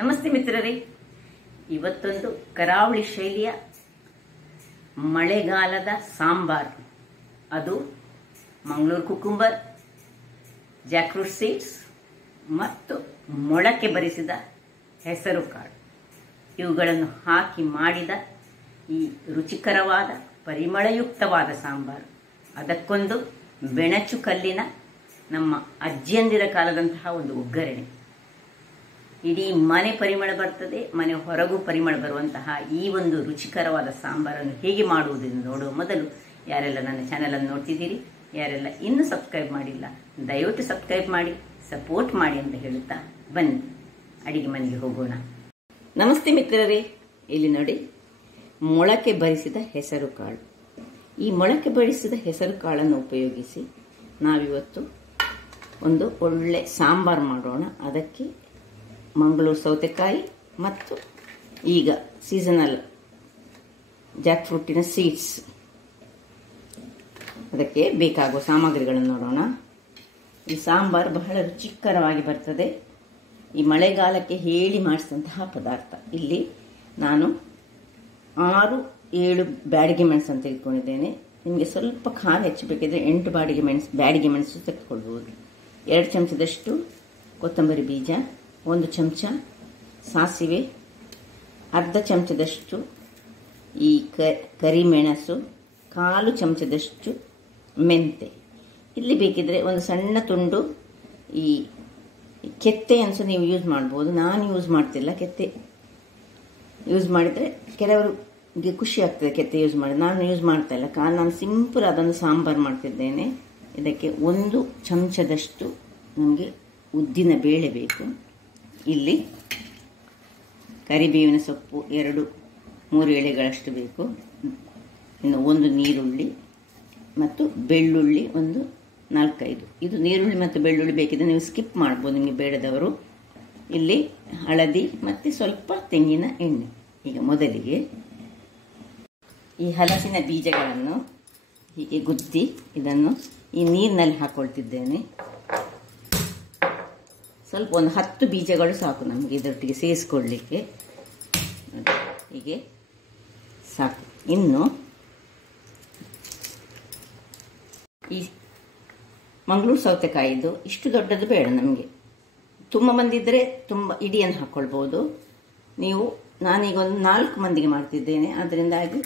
ನಮಸ್ತೆ ಮಿತ್ರರೇ, ಇವತ್ತೊಂದು ಕರಾವಳಿ ಶೈಲಿಯ ಮಳೆಗಾಲದ ಸಾಂಬಾರ್. ಅದು ಮಂಗಳೂರು ಕುಕುಂಬರ್, ಜಾಕ್ಫ್ರೂಟ್ ಸೀಡ್ಸ್ ಮತ್ತು ಮೊಳಕೆ ಬರಿಸಿದ ಹೆಸರು ಕಾಳು ಇವುಗಳನ್ನು ಹಾಕಿ ಮಾಡಿದ ಈ ರುಚಿಕರವಾದ ಪರಿಮಳಯುಕ್ತವಾದ ಸಾಂಬಾರು. ಅದಕ್ಕೊಂದು ಬೆಣಚು ಕಲ್ಲಿನ ನಮ್ಮ ಅಜ್ಜಿಯಂದಿರ ಕಾಲದಂತಹ ಒಂದು ಒಗ್ಗರಣೆ. ಇಡೀ ಮನೆ ಪರಿಮಳ ಬರ್ತದೆ, ಮನೆ ಹೊರಗೂ ಪರಿಮಳ ಬರುವಂತಹ ಈ ಒಂದು ರುಚಿಕರವಾದ ಸಾಂಬಾರನ್ನು ಹೇಗೆ ಮಾಡುವುದೆಂದು ನೋಡುವ ಮೊದಲು ಯಾರೆಲ್ಲ ನನ್ನ ಚಾನೆಲ್ ಅನ್ನು ನೋಡ್ತಿದ್ದೀರಿ, ಯಾರೆಲ್ಲ ಇನ್ನೂ ಸಬ್ಸ್ಕ್ರೈಬ್ ಮಾಡಿಲ್ಲ, ದಯವಿಟ್ಟು ಸಬ್ಸ್ಕ್ರೈಬ್ ಮಾಡಿ, ಸಪೋರ್ಟ್ ಮಾಡಿ ಅಂತ ಹೇಳುತ್ತಾ ಬನ್ನಿ ಅಡಿಗೆ ಮನೆಗೆ ಹೋಗೋಣ. ನಮಸ್ತೆ ಮಿತ್ರರೇ, ಇಲ್ಲಿ ನೋಡಿ ಮೊಳಕೆ ಬರಿಸಿದ ಹೆಸರು ಕಾಳು. ಈ ಮೊಳಕೆ ಬರಿಸಿದ ಹೆಸರು ಕಾಳನ್ನು ಉಪಯೋಗಿಸಿ ನಾವಿವತ್ತು ಒಂದು ಒಳ್ಳೆ ಸಾಂಬಾರು ಮಾಡೋಣ. ಅದಕ್ಕೆ ಮಂಗಳೂರು ಸೌತೆಕಾಯಿ ಮತ್ತು ಈಗ ಸೀಸನಲ್ ಜಾಕ್ಫ್ರೂಟಿನ ಸೀಡ್ಸ್, ಅದಕ್ಕೆ ಬೇಕಾಗುವ ಸಾಮಗ್ರಿಗಳನ್ನು ನೋಡೋಣ. ಈ ಸಾಂಬಾರು ಬಹಳ ರುಚಿಕರವಾಗಿ ಬರ್ತದೆ. ಈ ಮಳೆಗಾಲಕ್ಕೆ ಹೇಳಿ ಮಾಡಿಸಿದಂತಹ ಪದಾರ್ಥ. ಇಲ್ಲಿ ನಾನು 6-7 ಬ್ಯಾಡಿಗೆ ಮೆಣಸನ್ನು ತೆಗೆದುಕೊಂಡಿದ್ದೇನೆ. ನಿಮಗೆ ಸ್ವಲ್ಪ ಖಾರ ಹೆಚ್ಚಬೇಕಿದ್ರೆ 8 ಬ್ಯಾಡಿಗೆ ಮೆಣಸು ತೆಗೆದುಕೊಳ್ಬಹುದು. 2 ಚಮಚದಷ್ಟು ಕೊತ್ತಂಬರಿ ಬೀಜ, 1 ಚಮಚ ಸಾಸಿವೆ, ಅರ್ಧ ಚಮಚದಷ್ಟು ಈ ಕರಿಮೆಣಸು, 1/4 ಚಮಚದಷ್ಟು ಮೆಂತೆ. ಇಲ್ಲಿ ಬೇಕಿದ್ರೆ ಒಂದು ಸಣ್ಣ ತುಂಡು ಈ ಕೆತ್ತೆ ಅನ್ಸು ನೀವು ಯೂಸ್ ಮಾಡ್ಬೋದು. ನಾನು ಯೂಸ್ ಮಾಡ್ತಿಲ್ಲ. ಕೆತ್ತೆ ಯೂಸ್ ಮಾಡಿದರೆ ಕೆಲವರಿಗೆ ಖುಷಿ ಆಗ್ತದೆ ಕೆತ್ತೆ ಯೂಸ್ ಮಾಡಿ. ನಾನು ಯೂಸ್ ಮಾಡ್ತಾ ಇಲ್ಲ, ಕಾರಣ ನಾನು ಸಿಂಪಲ್ ಅದೊಂದು ಸಾಂಬಾರು ಮಾಡ್ತಿದ್ದೇನೆ. ಇದಕ್ಕೆ 1 ಚಮಚದಷ್ಟು ನಮಗೆ ಉದ್ದಿನ ಬೇಳೆ ಬೇಕು. ಇಲ್ಲಿ ಕರಿಬೇವಿನ ಸೊಪ್ಪು 2-3 ಎಳೆಗಳಷ್ಟು ಬೇಕು. ಇನ್ನು 1 ನೀರುಳ್ಳಿ ಮತ್ತು ಬೆಳ್ಳುಳ್ಳಿ ಒಂದು 4-5. ಇದು ನೀರುಳ್ಳಿ ಮತ್ತು ಬೆಳ್ಳುಳ್ಳಿ ಬೇಕಿದ್ರೆ ನೀವು ಸ್ಕಿಪ್ ಮಾಡ್ಬೋದು, ನಿಮಗೆ ಬೇಡದವರು. ಇಲ್ಲಿ ಹಳದಿ ಮತ್ತು ಸ್ವಲ್ಪ ತೆಂಗಿನ ಎಣ್ಣೆ. ಈಗ ಮೊದಲಿಗೆ ಈ ಹಲಸಿನ ಬೀಜಗಳನ್ನು ಹೀಗೆ ಗುದ್ದಿ ಇದನ್ನು ಈ ನೀರಿನಲ್ಲಿ ಹಾಕೊಳ್ತಿದ್ದೇನೆ. ಸ್ವಲ್ಪ ಒಂದು 10 ಬೀಜಗಳು ಸಾಕು ನಮಗೆ ಇದರೊಟ್ಟಿಗೆ ಸೇರಿಸ್ಕೊಳ್ಳಿಕ್ಕೆ. ಹೀಗೆ ಸಾಕು. ಇನ್ನು ಈ ಮಂಗಳೂರು ಸೌತೆಕಾಯಿದು ಇಷ್ಟು ದೊಡ್ಡದು ಬೇಡ ನಮಗೆ. ತುಂಬ ಮಂದಿ ಇದ್ದರೆ ತುಂಬ ಇಡಿಯನ್ನು ಹಾಕ್ಕೊಳ್ಬೋದು ನೀವು. ನಾನೀಗ ಒಂದು 4 ಮಂದಿಗೆ ಮಾಡ್ತಿದ್ದೇನೆ. ಅದರಿಂದಾಗಿ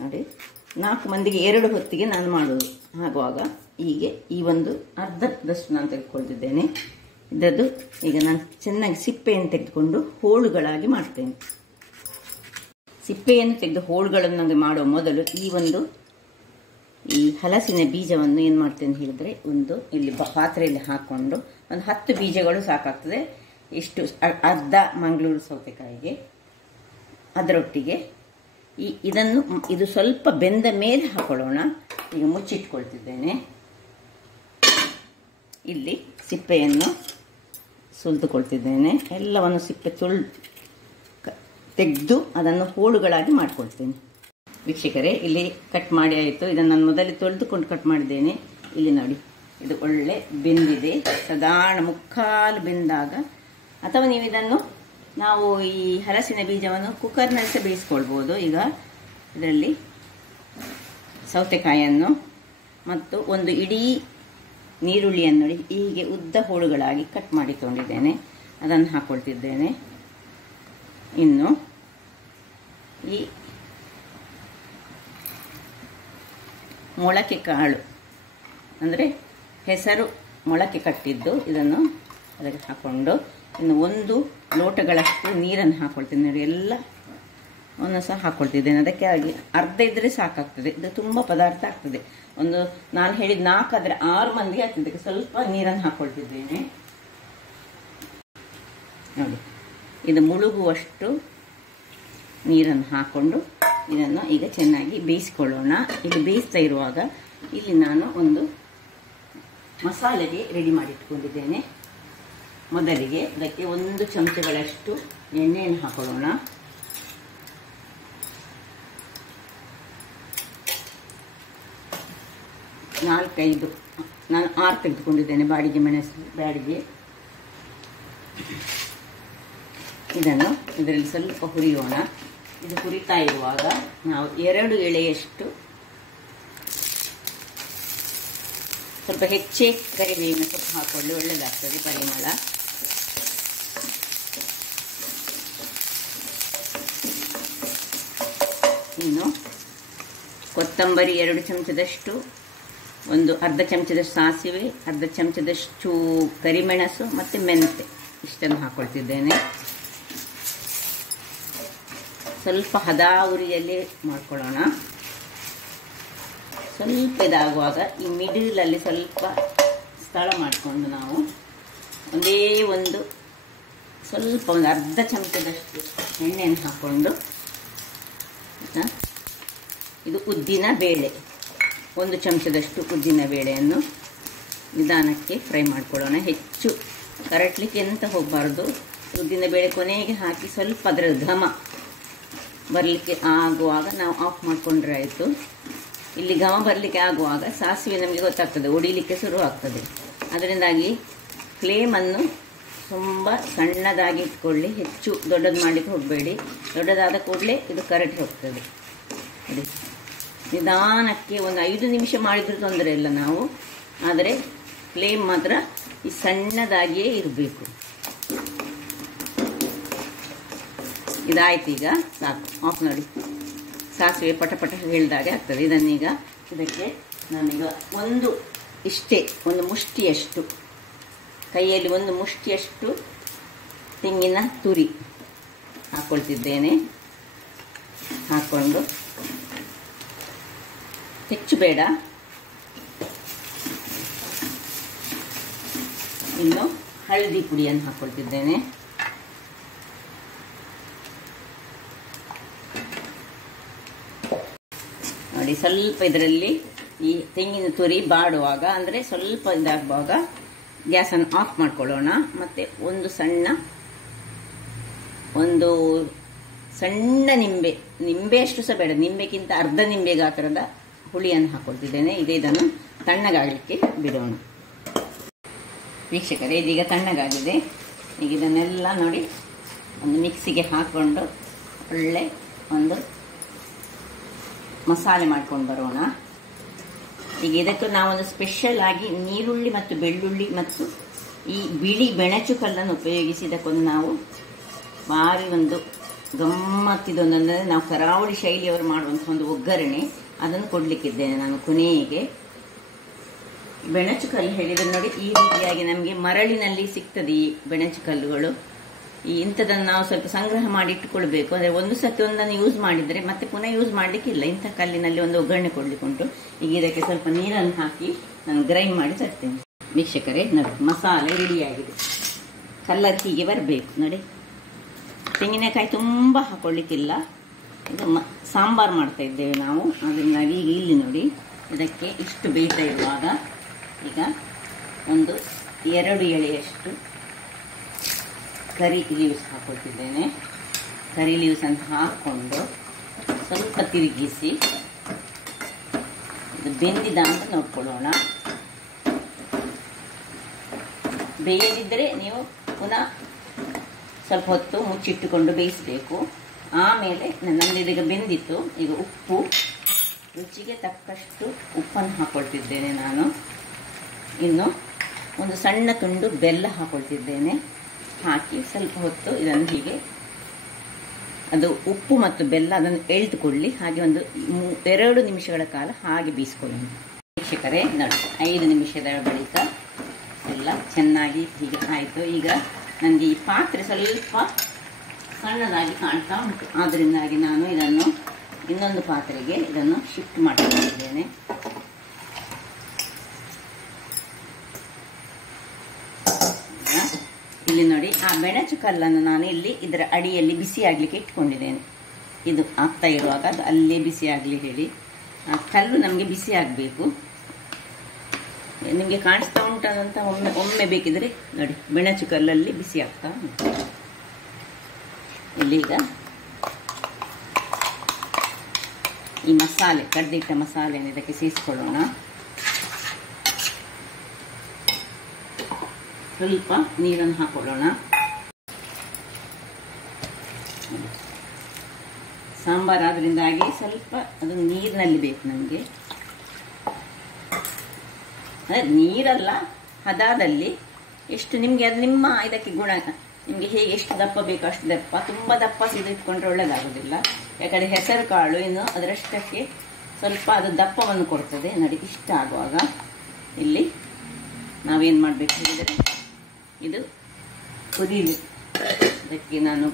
ನೋಡಿ, 4 ಮಂದಿಗೆ 2 ಹೊತ್ತಿಗೆ ನಾನು ಮಾಡೋದು. ಆಗುವಾಗ ಹೀಗೆ ಈ ಒಂದು ಅರ್ಧದಷ್ಟು ನಾನು ತೆಗೆದುಕೊಳ್ತಿದ್ದೇನೆ. ಇದರದ್ದು ಈಗ ನಾನು ಚೆನ್ನಾಗಿ ಸಿಪ್ಪೆಯನ್ನು ತೆಗೆದುಕೊಂಡು ಹೋಳುಗಳಾಗಿ ಮಾಡ್ತೇನೆ. ಸಿಪ್ಪೆಯನ್ನು ತೆಗೆದು ಹೋಳುಗಳನ್ನು ನನಗೆ ಮಾಡುವ ಮೊದಲು ಈ ಹಲಸಿನ ಬೀಜವನ್ನು ಏನು ಮಾಡ್ತೇನೆ ಹೇಳಿದ್ರೆ, ಒಂದು ಇಲ್ಲಿ ಪಾತ್ರೆಯಲ್ಲಿ ಹಾಕ್ಕೊಂಡು ಒಂದು 10 ಬೀಜಗಳು ಸಾಕಾಗ್ತದೆ. ಇಷ್ಟು ಅರ್ಧ ಮಂಗಳೂರು ಸೌತೆಕಾಯಿಗೆ. ಅದರೊಟ್ಟಿಗೆ ಇದು ಸ್ವಲ್ಪ ಬೆಂದ ಮೇಲೆ ಹಾಕೊಳ್ಳೋಣ. ಈಗ ಮುಚ್ಚಿಟ್ಕೊಳ್ತಿದ್ದೇನೆ. ಇಲ್ಲಿ ಸಿಪ್ಪೆಯನ್ನು ಸುಲಿದುಕೊಳ್ತಿದ್ದೇನೆ. ಎಲ್ಲವನ್ನು ಸಿಪ್ಪೆ ತೆಗೆದು ಅದನ್ನು ಹೋಳುಗಳಾಗಿ ಮಾಡ್ಕೊಳ್ತೇನೆ. ವೀಕ್ಷಕರೇ, ಇಲ್ಲಿ ಕಟ್ ಮಾಡಿ ಆಯಿತು. ಇದನ್ನು ನಾನು ಮೊದಲೇ ತೊಳೆದುಕೊಂಡು ಕಟ್ ಮಾಡಿದ್ದೇನೆ. ಇಲ್ಲಿ ನೋಡಿ, ಇದು ಒಳ್ಳೆ ಬೆಂದಿದೆ. ಸಾಧಾರಣ 3/4 ಬೆಂದಾಗ, ಅಥವಾ ನೀವು ಇದನ್ನು ಈ ಹಲಸಿನ ಬೀಜವನ್ನು ಕುಕ್ಕರ್ನಲ್ಲಿ ಸಹ ಬೇಯಿಸ್ಕೊಳ್ಬೋದು. ಈಗ ಇದರಲ್ಲಿ ಸೌತೆಕಾಯಿಯನ್ನು ಮತ್ತು ಒಂದು ಇಡೀ ನೀರುಳ್ಳಿಯನ್ನು ನೋಡಿ ಹೀಗೆ ಉದ್ದ ಹೋಳುಗಳಾಗಿ ಕಟ್ ಮಾಡಿ ತೊಗೊಂಡಿದ್ದೇನೆ. ಅದನ್ನು ಹಾಕ್ಕೊಳ್ತಿದ್ದೇನೆ. ಇನ್ನು ಈ ಮೊಳಕೆ ಕಾಳು ಅಂದರೆ ಹೆಸರು ಮೊಳಕೆ ಕಟ್ಟಿದ್ದು, ಇದನ್ನು ಅದಕ್ಕೆ ಹಾಕ್ಕೊಂಡು ಇನ್ನು 1 ಲೋಟಗಳಷ್ಟು ನೀರನ್ನು ಹಾಕ್ಕೊಳ್ತೀನಿ. ನೋಡಿ, ಎಲ್ಲ ಒಂದು ಸಹ ಹಾಕ್ಕೊಳ್ತಿದ್ದೇನೆ. ಅದಕ್ಕೆ ಆಗಿ ಅರ್ಧ ಇದ್ದರೆ ಸಾಕಾಗ್ತದೆ. ಇದು ತುಂಬ ಪದಾರ್ಥ ಆಗ್ತದೆ. ನಾನು ಹೇಳಿದ 4 ಆದರೆ 6 ಮಂದಿಗೆ ಆಗ್ತದೆ. ಇದಕ್ಕೆ ಸ್ವಲ್ಪ ನೀರನ್ನು ಹಾಕ್ಕೊಳ್ತಿದ್ದೇನೆ. ನೋಡಿ, ಇದು ಮುಳುಗುವಷ್ಟು ನೀರನ್ನು ಹಾಕ್ಕೊಂಡು ಇದನ್ನು ಈಗ ಚೆನ್ನಾಗಿ ಬೇಯಿಸಿಕೊಳ್ಳೋಣ. ಇಲ್ಲಿ ಬೇಯಿಸ್ತಾ ಇರುವಾಗ ಇಲ್ಲಿ ನಾನು ಒಂದು ಮಸಾಲೆಗೆ ರೆಡಿ ಮಾಡಿಟ್ಕೊಂಡಿದ್ದೇನೆ. ಮೊದಲಿಗೆ ಅದಕ್ಕೆ 1 ಚಮಚಗಳಷ್ಟು ಎಣ್ಣೆಯನ್ನು ಹಾಕೊಳ್ಳೋಣ. ನಾನು 6 ತೆಗೆದುಕೊಂಡಿದ್ದೇನೆ ಬ್ಯಾಡಿಗೆ. ಇದನ್ನು ಇದರಲ್ಲಿ ಸ್ವಲ್ಪ ಹುರಿಯೋಣ. ಇದು ಹುರಿತಾ ಇರುವಾಗ ನಾವು 2 ಎಳೆಯಷ್ಟು ಸ್ವಲ್ಪ ಹೆಚ್ಚೇ ಕರಿಬೇವಿನ ಸೊಪ್ಪು ಹಾಕೊಂಡು ಒಳ್ಳೆಯದಾಗ್ತದೆ ಪರಿಮಳ. ಇನ್ನು ಕೊತ್ತಂಬರಿ 2 ಚಮಚದಷ್ಟು, ಒಂದು ಅರ್ಧ ಚಮಚದಷ್ಟು ಸಾಸಿವೆ, ಅರ್ಧ ಚಮಚದಷ್ಟು ಕರಿಮೆಣಸು ಮತ್ತು ಮೆಂತೆ ಇಷ್ಟನ್ನು ಹಾಕೊಳ್ತಿದ್ದೇನೆ. ಸ್ವಲ್ಪ ಹದ ಉರಿಯಲ್ಲಿ ಮಾಡ್ಕೊಳ್ಳೋಣ. ಸ್ವಲ್ಪ ಇದಾಗುವಾಗ ಈ ಮಿಡಲಲ್ಲಿ ಸ್ವಲ್ಪ ಸ್ಥಳ ಮಾಡಿಕೊಂಡು ನಾವು ಒಂದು ಅರ್ಧ ಚಮಚದಷ್ಟು ಎಣ್ಣೆಯನ್ನು ಹಾಕ್ಕೊಂಡು, ಇದು ಉದ್ದಿನ ಬೇಳೆ, 1 ಚಮಚದಷ್ಟು ಉದ್ದಿನ ಬೇಳೆಯನ್ನು ನಿಧಾನಕ್ಕೆ ಫ್ರೈ ಮಾಡ್ಕೊಳ್ಳೋಣ. ಹೆಚ್ಚು ಕರಟ್ಲಿಕ್ಕೆ ಎಂತ ಹೋಗಬಾರ್ದು. ಉದ್ದಿನ ಬೇಳೆ ಕೊನೆಗೆ ಹಾಕಿ ಸ್ವಲ್ಪ ಅದರ ಘಮ ಬರಲಿಕ್ಕೆ ಆಗುವಾಗ ನಾವು ಆಫ್ ಮಾಡಿಕೊಂಡ್ರೆ ಆಯಿತು. ಇಲ್ಲಿ ಘಮ ಬರಲಿಕ್ಕೆ ಆಗುವಾಗ ಸಾಸಿವೆ ನಮಗೆ ಗೊತ್ತಾಗ್ತದೆ, ಒಡಿಲಿಕ್ಕೆ ಶುರು ಆಗ್ತದೆ. ಅದರಿಂದಾಗಿ ಫ್ಲೇಮನ್ನು ತುಂಬ ಸಣ್ಣದಾಗಿ ಇಟ್ಕೊಳ್ಳಿ, ಹೆಚ್ಚು ದೊಡ್ಡದು ಮಾಡಲಿಕ್ಕೆ ಹೋಗಬೇಡಿ. ದೊಡ್ಡದಾದ ಕೂಡಲೇ ಇದು ಕರಟಿ ಹೋಗ್ತದೆ. ಅದೇ ನಿಧಾನಕ್ಕೆ ಒಂದು 5 ನಿಮಿಷ ಮಾಡಿದರೂ ತೊಂದರೆ ಇಲ್ಲ ನಾವು, ಆದರೆ ಫ್ಲೇಮ್ ಮಾತ್ರ ಈ ಸಣ್ಣದಾಗಿಯೇ ಇರಬೇಕು. ಇದಾಯ್ತು, ಈಗ ಸಾಕು, ಆಫ್ ಮಾಡಿ. ಸಾಸಿವೆ ಪಟ ಪಟ ಹೇಳಿದಾಗೆ ಆಗ್ತದೆ. ಇದನ್ನೀಗ ಇದಕ್ಕೆ ನಾನೀಗ ಒಂದು ಮುಷ್ಟಿಯಷ್ಟು, ಕೈಯಲ್ಲಿ 1 ಮುಷ್ಟಿಯಷ್ಟು ತೆಂಗಿನ ತುರಿ ಹಾಕ್ಕೊಳ್ತಿದ್ದೇನೆ. ಹಾಕ್ಕೊಂಡು ಹೆಚ್ಚು ಬೇಡ. ಇನ್ನು ಹಳದಿ ಪುಡಿಯನ್ನು ಹಾಕ್ಕೊಳ್ತಿದ್ದೇನೆ. ನೋಡಿ, ಸ್ವಲ್ಪ ಇದರಲ್ಲಿ ಈ ತೆಂಗಿನ ತುರಿ ಬಾಡುವಾಗ, ಅಂದರೆ ಸ್ವಲ್ಪ ಇದಾಗುವಾಗ ಗ್ಯಾಸನ್ನು ಆಫ್ ಮಾಡ್ಕೊಳ್ಳೋಣ. ಮತ್ತು ಒಂದು ಸಣ್ಣ ನಿಂಬೆ ಅಷ್ಟು ಸಹ ಬೇಡ, ನಿಂಬೆಗಿಂತ ಅರ್ಧ ನಿಂಬೆ ಗಾತ್ರದ ಹುಳಿಯನ್ನು ಹಾಕೊಳ್ತಿದ್ದೇನೆ. ಇದನ್ನು ತಣ್ಣಗಾಗಲಿಕ್ಕೆ ಬಿಡೋಣ. ವೀಕ್ಷಕರೇ, ಇದೀಗ ತಣ್ಣಗಾಗಿದೆ. ಈಗ ಇದನ್ನೆಲ್ಲ ನೋಡಿ ಒಂದು ಮಿಕ್ಸಿಗೆ ಹಾಕ್ಕೊಂಡು ಒಳ್ಳೆ ಒಂದು ಮಸಾಲೆ ಮಾಡ್ಕೊಂಡು ಬರೋಣ. ಈಗ ಇದಕ್ಕೆ ನಾವೊಂದು ಸ್ಪೆಷಲ್ ಆಗಿ ನೀರುಳ್ಳಿ ಮತ್ತು ಬೆಳ್ಳುಳ್ಳಿ ಮತ್ತು ಈ ಬಿಳಿ ಬೆಣಚು ಕಲ್ಲನ್ನು ಉಪಯೋಗಿಸಿ ಇದಕ್ಕೊಂದು ನಾವು ಭಾರಿ ಒಂದು ಗಮ್ಮತ್ತಿದೊಂದಂದರೆ ನಾವು ಕರಾವಳಿ ಶೈಲಿಯವರು ಮಾಡುವಂಥ ಒಂದು ಒಗ್ಗರಣೆ, ಅದನ್ನು ಕೊಡಲಿಕ್ಕಿದ್ದೇನೆ ನಾನು ಕೊನೆಗೆ. ಬೆಣಚು ಕಲ್ಲು ಹೇಳಿದರೆ ನೋಡಿ, ಈ ರೀತಿಯಾಗಿ ನಮಗೆ ಮರಳಿನಲ್ಲಿ ಸಿಗ್ತದೆ ಈ ಬೆಣಚು ಕಲ್ಲುಗಳು. ಇಂಥದನ್ನು ನಾವು ಸ್ವಲ್ಪ ಸಂಗ್ರಹ ಮಾಡಿ ಇಟ್ಟುಕೊಳ್ಬೇಕು. ಅಂದರೆ ಒಂದು ಸತಿ ಒಂದನ್ನು ಯೂಸ್ ಮಾಡಿದರೆ ಮತ್ತೆ ಪುನಃ ಯೂಸ್ ಮಾಡಲಿಕ್ಕಿಲ್ಲ. ಇಂಥ ಕಲ್ಲಿನಲ್ಲಿ ಒಂದು ಒಗ್ಗರಣೆ ಕೊಡಲಿಕ್ಕುಂಟು. ಈಗ ಇದಕ್ಕೆ ಸ್ವಲ್ಪ ನೀರನ್ನು ಹಾಕಿ ನಾನು ಗ್ರೈಂಡ್ ಮಾಡಿ ತರ್ತೇನೆ. ವೀಕ್ಷಕರೇ ನೋಡಿ, ಮಸಾಲೆ ರೆಡಿಯಾಗಿದೆ. ಕಲ್ಲರ್ ಹೀಗೆ ಬರಬೇಕು ನೋಡಿ. ತೆಂಗಿನಕಾಯಿ ತುಂಬ ಹಾಕೊಳ್ಳಿಕ್ಕಿಲ್ಲ, ಇದು ಸಾಂಬಾರು ಮಾಡ್ತಾ ಇದ್ದೇವೆ ನಾವು. ಅದರಿಂದಾಗಿ ಈಗ ಇಲ್ಲಿ ನೋಡಿ, ಇದಕ್ಕೆ ಇಷ್ಟು ಬೇಯ್ತಾ ಇರುವಾಗ ಈಗ 1 2 ಎಳೆಯಷ್ಟು ಕರಿ ಲೀವ್ಸ್ ಹಾಕೊಳ್ತಿದ್ದೇನೆ. ಕರಿ ಲೀವ್ಸ್ ಅಂತ ಹಾಕ್ಕೊಂಡು ಸ್ವಲ್ಪ ತಿರುಗಿಸಿ ಇದು ಬೆಂದಿದ ಅಂತ ನೋಡ್ಕೊಳ್ಳೋಣ. ಬೇಯದಿದ್ದರೆ ನೀವು ಪುನಃ ಸ್ವಲ್ಪ ಹೊತ್ತು ಮುಚ್ಚಿಟ್ಟುಕೊಂಡು ಬೇಯಿಸಬೇಕು. ಆಮೇಲೆ ನನ್ನದೀಗ ಬೆಂದಿತ್ತು. ಈಗ ಉಪ್ಪು, ರುಚಿಗೆ ತಕ್ಕಷ್ಟು ಉಪ್ಪನ್ನು ಹಾಕೊಳ್ತಿದ್ದೇನೆ ನಾನು. ಇನ್ನು ಒಂದು ಸಣ್ಣ ತುಂಡು ಬೆಲ್ಲ ಹಾಕೊಳ್ತಿದ್ದೇನೆ. ಹಾಕಿ ಸ್ವಲ್ಪ ಹೊತ್ತು ಇದನ್ನು ಹೀಗೆ, ಅದು ಉಪ್ಪು ಮತ್ತು ಬೆಲ್ಲ ಅದನ್ನು ಎಳೆದುಕೊಳ್ಳಿ. ಹಾಗೆ ಒಂದು 2 ನಿಮಿಷಗಳ ಕಾಲ ಹಾಗೆ ಬೇಯಿಸ್ಕೊಳ್ಳೋಣ. ವೀಕ್ಷಕರೇ ನೋಡಿ, 5 ನಿಮಿಷದ ಬಳಿಕ ಎಲ್ಲ ಚೆನ್ನಾಗಿ ಹೀಗೆ ಆಯಿತು. ಈಗ ನನಗೆ ಈ ಪಾತ್ರೆ ಸ್ವಲ್ಪ ಸಣ್ಣದಾಗಿ ಕಾಣ್ತಾ ಉಂಟು. ಆದ್ದರಿಂದಾಗಿ ನಾನು ಇದನ್ನು ಇನ್ನೊಂದು ಪಾತ್ರೆಗೆ ಇದನ್ನು ಶಿಫ್ಟ್ ಮಾಡಿದ್ದೇನೆ. ಇಲ್ಲಿ ನೋಡಿ, ಆ ಬೆಣಚು ಕಲ್ಲನ್ನು ನಾನು ಇಲ್ಲಿ ಇದರ ಅಡಿಯಲ್ಲಿ ಬಿಸಿ ಆಗಲಿಕ್ಕೆ ಇಟ್ಕೊಂಡಿದ್ದೇನೆ. ಇದು ಆಗ್ತಾ ಇರುವಾಗ ಅದು ಅಲ್ಲೇ ಬಿಸಿ ಆಗಲಿ ಹೇಳಿ. ಆ ಕಲ್ಲು ನಮಗೆ ಬಿಸಿ ಆಗಬೇಕು. ನಿಮಗೆ ಕಾಣಿಸ್ತಾ ಉಂಟಂತ ಒಮ್ಮೆ ಬೇಕಿದ್ರೆ ನೋಡಿ, ಬೆಣಚು ಕಲ್ಲಲ್ಲಿ ಬಿಸಿ ಆಗ್ತಾ ಉಂಟು. ಇಲ್ಲೀಗ ಈ ಮಸಾಲೆ, ಕಡ್ದಿಟ್ಟ ಮಸಾಲೆಯನ್ನು ಇದಕ್ಕೆ ಸೇರಿಸ್ಕೊಳ್ಳೋಣ. ಸ್ವಲ್ಪ ನೀರನ್ನು ಹಾಕೊಳ್ಳೋಣ. ಸಾಂಬಾರು ಆದ್ರಿಂದಾಗಿ ಸ್ವಲ್ಪ ಅದು ನೀರಿನಲ್ಲಿ ಬೇಕು ನಮಗೆ. ಅದೇ ನೀರಲ್ಲ, ಹದದಲ್ಲಿ ಎಷ್ಟು ನಿಮಗೆ ಅದು ನಿಮ್ಮ ಇದಕ್ಕೆ ಗುಣ, ನಿಮಗೆ ಹೇಗೆ ಎಷ್ಟು ದಪ್ಪ ಬೇಕು ಅಷ್ಟು ದಪ್ಪ. ತುಂಬ ದಪ್ಪ ಇಟ್ಕೊಂಡ್ರೆ ಒಳ್ಳೇದಾಗೋದಿಲ್ಲ, ಯಾಕಂದರೆ ಹೆಸರು ಕಾಳು ಇನ್ನು ಅದರಷ್ಟಕ್ಕೆ ಸ್ವಲ್ಪ ಅದು ದಪ್ಪವನ್ನು ಕೊಡ್ತದೆ. ನೋಡಿ, ಇಷ್ಟ ಆಗುವಾಗ ಇಲ್ಲಿ ನಾವೇನು ಮಾಡಬೇಕು ಹೇಳಿದರೆ, ಇದು ಕುದೀಲಿ, ಅದಕ್ಕೆ ನಾನು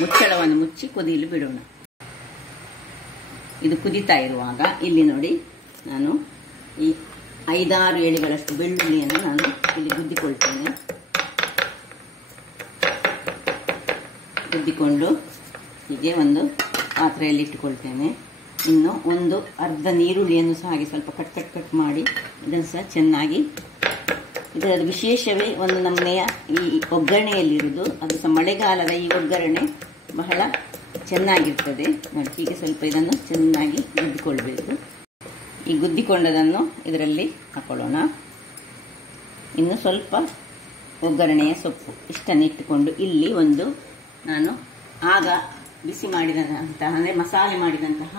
ಮುಚ್ಚಳವನ್ನು ಮುಚ್ಚಿ ಕುದೀಲಿ ಬಿಡೋಣ. ಇದು ಕುದೀತಾ ಇರುವಾಗ ಇಲ್ಲಿ ನೋಡಿ, ನಾನು ಈ 5-6 ಎಳೆಗಳಷ್ಟು ಬೆಳ್ಳುಳ್ಳಿಯನ್ನು ನಾನು ಇಲ್ಲಿ ಗುದ್ದಿಕೊಳ್ತೇನೆ. ಗುದ್ದಿಕೊಂಡು ಹೀಗೆ ಒಂದು ಪಾತ್ರೆಯಲ್ಲಿ ಇಟ್ಟುಕೊಳ್ತೇನೆ. ಇನ್ನು ಒಂದು ಅರ್ಧ ನೀರುಳ್ಳಿಯನ್ನು ಸಹ ಹಾಗೆ ಸ್ವಲ್ಪ ಕಟ್ ಮಾಡಿ ಇದನ್ನು ಸಹ ಚೆನ್ನಾಗಿ, ಇದರ ವಿಶೇಷವೇ ಒಂದು ನಮ್ಮನೆಯ ಈ ಒಗ್ಗರಣೆಯಲ್ಲಿರುವುದು. ಅದು ಸಹ ಮಳೆಗಾಲದ ಈ ಒಗ್ಗರಣೆ ಬಹಳ ಚೆನ್ನಾಗಿರ್ತದೆ ನೋಡಿ. ಹೀಗೆ ಸ್ವಲ್ಪ ಇದನ್ನು ಚೆನ್ನಾಗಿ ಗುದ್ದಿಕೊಳ್ಬೇಕು. ಈ ಗುದ್ದಿಕೊಂಡದನ್ನು ಇದರಲ್ಲಿ ಹಾಕೊಳ್ಳೋಣ. ಇನ್ನು ಸ್ವಲ್ಪ ಒಗ್ಗರಣೆಯ ಸೊಪ್ಪು ಇಷ್ಟನ್ನು ಇಟ್ಟುಕೊಂಡು ಇಲ್ಲಿ ಒಂದು ನಾನು ಆಗ ಬಿಸಿ ಮಾಡಿದಂತಹ ಅಂದರೆ ಮಸಾಲೆ ಮಾಡಿದಂತಹ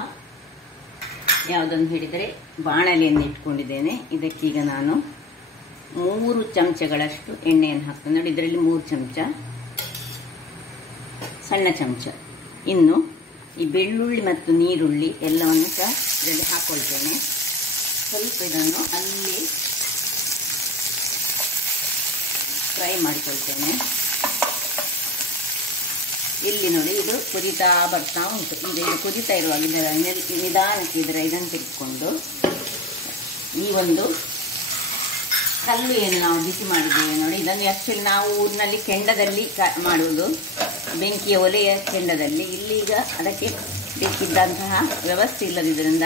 ಯಾವುದನ್ನು ಹೇಳಿದರೆ ಬಾಣಲೆಯನ್ನು ಇಟ್ಕೊಂಡಿದ್ದೇನೆ. ಇದಕ್ಕೀಗ ನಾನು 3 ಚಮಚಗಳಷ್ಟು ಎಣ್ಣೆಯನ್ನು ಹಾಕ್ತೇನೆ ನೋಡಿ. ಇದರಲ್ಲಿ 3 ಚಮಚ, ಸಣ್ಣ ಚಮಚ. ಇನ್ನು ಈ ಬೆಳ್ಳುಳ್ಳಿ ಮತ್ತು ನೀರುಳ್ಳಿ ಎಲ್ಲವನ್ನು ಸಹ ಇದರಲ್ಲಿ ಹಾಕೊಳ್ತೇನೆ. ಸ್ವಲ್ಪ ಇದನ್ನು ಅಲ್ಲಿ ಫ್ರೈ ಮಾಡಿಕೊಳ್ತೇನೆ. ಇಲ್ಲಿ ನೋಡಿ, ಇದು ಕುದಿತಾ ಬರ್ತಾ ಉಂಟು. ಇದು ಕುದಿತಾ ಇರುವಾಗ ಇದರ ನಿಧಾನಕ್ಕೆ ಇದನ್ನು ತೆಗೆದುಕೊಂಡು ಈ ಒಂದು ಕಲ್ಲು ಏನು ನಾವು ಬಿಸಿ ಮಾಡಿದ್ದೇವೆ ನೋಡಿ, ಇದನ್ನು ಆ್ಯಕ್ಚುಲಿ ನಾವು ಊರಿನಲ್ಲಿ ಕೆಂಡದಲ್ಲಿ ಮಾಡುವುದು, ಬೆಂಕಿಯ ಒಲೆಯ ಕೆಂಡದಲ್ಲಿ. ಇಲ್ಲೀಗ ಅದಕ್ಕೆ ಬೇಕಿದ್ದಂತಹ ವ್ಯವಸ್ಥೆ ಇಲ್ಲದಿದ್ದರಿಂದ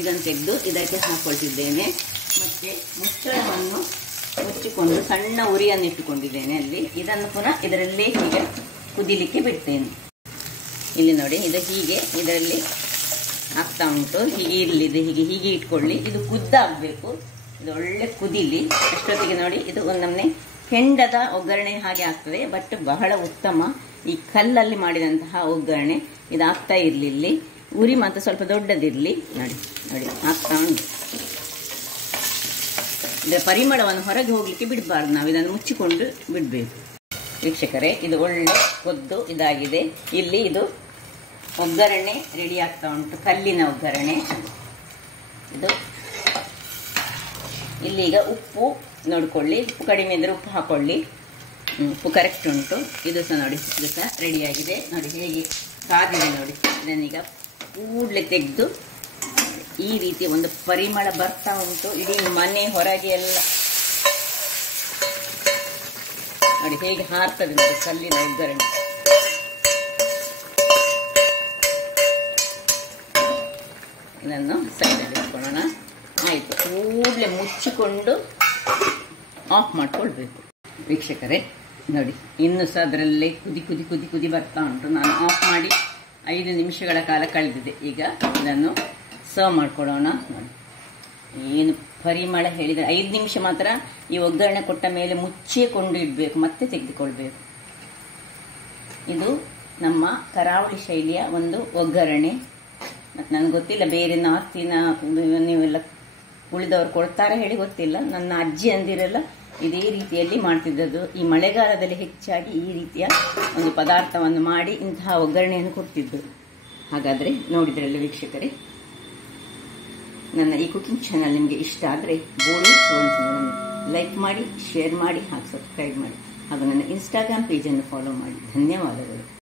ಇದನ್ನು ತೆಗೆದು ಇದಕ್ಕೆ ಹಾಕೊಳ್ತಿದ್ದೇನೆ. ಮತ್ತು ಮುಚ್ಚಳವನ್ನು ಮುಚ್ಚಿಕೊಂಡು ಸಣ್ಣ ಉರಿಯನ್ನು ಇಟ್ಟುಕೊಂಡಿದ್ದೇನೆ ಅಲ್ಲಿ. ಇದನ್ನು ಪುನಃ ಇದರಲ್ಲೇ ಹೀಗೆ ಕುದಿಲಿಕ್ಕೆ ಬಿಡ್ತೇನೆ. ಇಲ್ಲಿ ನೋಡಿ, ಇದು ಹೀಗೆ ಇದರಲ್ಲಿ ಆಗ್ತಾ ಉಂಟು. ಹೀಗೆ ಇರಲಿದೆ, ಹೀಗೆ ಇಟ್ಕೊಳ್ಳಿ. ಇದು ಕುದ್ದಾಗಬೇಕು, ಇದು ಒಳ್ಳೆ ಕುದಿಲಿ. ಅಷ್ಟೊತ್ತಿಗೆ ನೋಡಿ, ಇದು ಒಂದು ನಮ್ಮನೆ ಕೆಂಡದ ಒಗ್ಗರಣೆ ಹಾಗೆ ಆಗ್ತದೆ, ಬಟ್ ಬಹಳ ಉತ್ತಮ. ಈ ಕಲ್ಲಲ್ಲಿ ಮಾಡಿದಂತಹ ಒಗ್ಗರಣೆ ಇದಾಗ್ತಾ ಇರಲಿಲ್ಲ. ಉರಿ ಮಾತ್ರ ಸ್ವಲ್ಪ ದೊಡ್ಡದಿರಲಿ. ನೋಡಿ ಆಗ್ತಾ ಉಂಟು. ಇದರ ಪರಿಮಳವನ್ನು ಹೊರಗೆ ಹೋಗ್ಲಿಕ್ಕೆ ಬಿಡಬಾರ್ದು, ನಾವು ಇದನ್ನು ಮುಚ್ಚಿಕೊಂಡು ಬಿಡಬೇಕು. ವೀಕ್ಷಕರೇ, ಇದು ಒಳ್ಳೆ ಕೊದ್ದು ಇದಾಗಿದೆ. ಇಲ್ಲಿ ಇದು ಒಗ್ಗರಣೆ ರೆಡಿ ಆಗ್ತಾ ಉಂಟು, ಕಲ್ಲಿನ ಒಗ್ಗರಣೆ. ಇದು ಇಲ್ಲೀಗ ಉಪ್ಪು ನೋಡಿಕೊಳ್ಳಿ, ಉಪ್ಪು ಕಡಿಮೆ ಇದ್ದರೆ ಉಪ್ಪು ಹಾಕೊಳ್ಳಿ. ಉಪ್ಪು ಕರೆಕ್ಟ್ ಉಂಟು. ಇದು ಸಹ ನೋಡಿ, ಇದು ಸಹ ರೆಡಿಯಾಗಿದೆ ನೋಡಿ, ಹೇಗೆ ಕಾದಿದೆ ನೋಡಿ. ಇದನ್ನೀಗ ಕೂಡಲೇ ತೆಗೆದು ಈ ರೀತಿ ಒಂದು ಪರಿಮಳ ಬರ್ತಾ ಉಂಟು. ಇಡೀ ಮನೆ ಹೊರಗೆ ಎಲ್ಲ ನೋಡಿ ಹೇಗೆ ಹಾರ್ತದೆ ನೋಡಿ ಕಲ್ಲಿನ ಒಗ್ಗರಣೆ. ಇದನ್ನು ಸೈಡಲ್ಲಿ ಇಟ್ಕೊಳ್ಳೋಣ. ಆಯಿತು, ಕೂಡಲೇ ಮುಚ್ಚಿಕೊಂಡು ಆಫ್ ಮಾಡ್ಕೊಳ್ಬೇಕು. ವೀಕ್ಷಕರೇ ನೋಡಿ, ಇನ್ನೂ ಸಹ ಅದರಲ್ಲೇ ಕುದಿ ಬರ್ತಾ ಉಂಟು. ನಾನು ಆಫ್ ಮಾಡಿ 5 ನಿಮಿಷಗಳ ಕಾಲ ಕಳೆದಿದೆ. ಈಗ ಇದನ್ನು ಸರ್ವ್ ಮಾಡ್ಕೊಳ್ಳೋಣ. ನೋಡಿ ಏನು ಪರಿಮಳ ಹೇಳಿದರೆ, 5 ನಿಮಿಷ ಮಾತ್ರ ಈ ಒಗ್ಗರಣೆ ಕೊಟ್ಟ ಮೇಲೆ ಮುಚ್ಚಿಕೊಂಡು ಇಡಬೇಕು, ಮತ್ತೆ ತೆಗೆದುಕೊಳ್ಬೇಕು. ಇದು ನಮ್ಮ ಕರಾವಳಿ ಶೈಲಿಯ ಒಂದು ಒಗ್ಗರಣೆ. ಮತ್ತು ನನಗೆ ಗೊತ್ತಿಲ್ಲ ಬೇರೆ ನಾರ್ತಿನ ನೀವೆಲ್ಲ ಉಳಿದವರು ಕೊಡ್ತಾರೆ ಹೇಳಿ ಗೊತ್ತಿಲ್ಲ. ನನ್ನ ಅಜ್ಜಿ ಅಂದಿರೆಲ್ಲ ಇದೇ ರೀತಿಯಲ್ಲಿ ಮಾಡ್ತಿದ್ದದ್ದು. ಈ ಮಳೆಗಾಲದಲ್ಲಿ ಹೆಚ್ಚಾಗಿ ಈ ರೀತಿಯ ಒಂದು ಪದಾರ್ಥವನ್ನು ಮಾಡಿ ಇಂತಹ ಒಗ್ಗರಣೆಯನ್ನು ಕೊಡ್ತಿದ್ದರು. ಹಾಗಾದರೆ ನೋಡಿದ್ರಲ್ಲ ವೀಕ್ಷಕರೇ, ನನ್ನ ಈ ಕುಕಿಂಗ್ ಚಾನಲ್ ನಿಮಗೆ ಇಷ್ಟ ಆದರೆ ಬೋಳಿ ಲೈಕ್ ಮಾಡಿ, ಶೇರ್ ಮಾಡಿ, ಹಾಗೂ ಸಬ್ಸ್ಕ್ರೈಬ್ ಮಾಡಿ, ಹಾಗೂ ನನ್ನ ಇನ್ಸ್ಟಾಗ್ರಾಮ್ ಪೇಜನ್ನು ಫಾಲೋ ಮಾಡಿ. ಧನ್ಯವಾದಗಳು.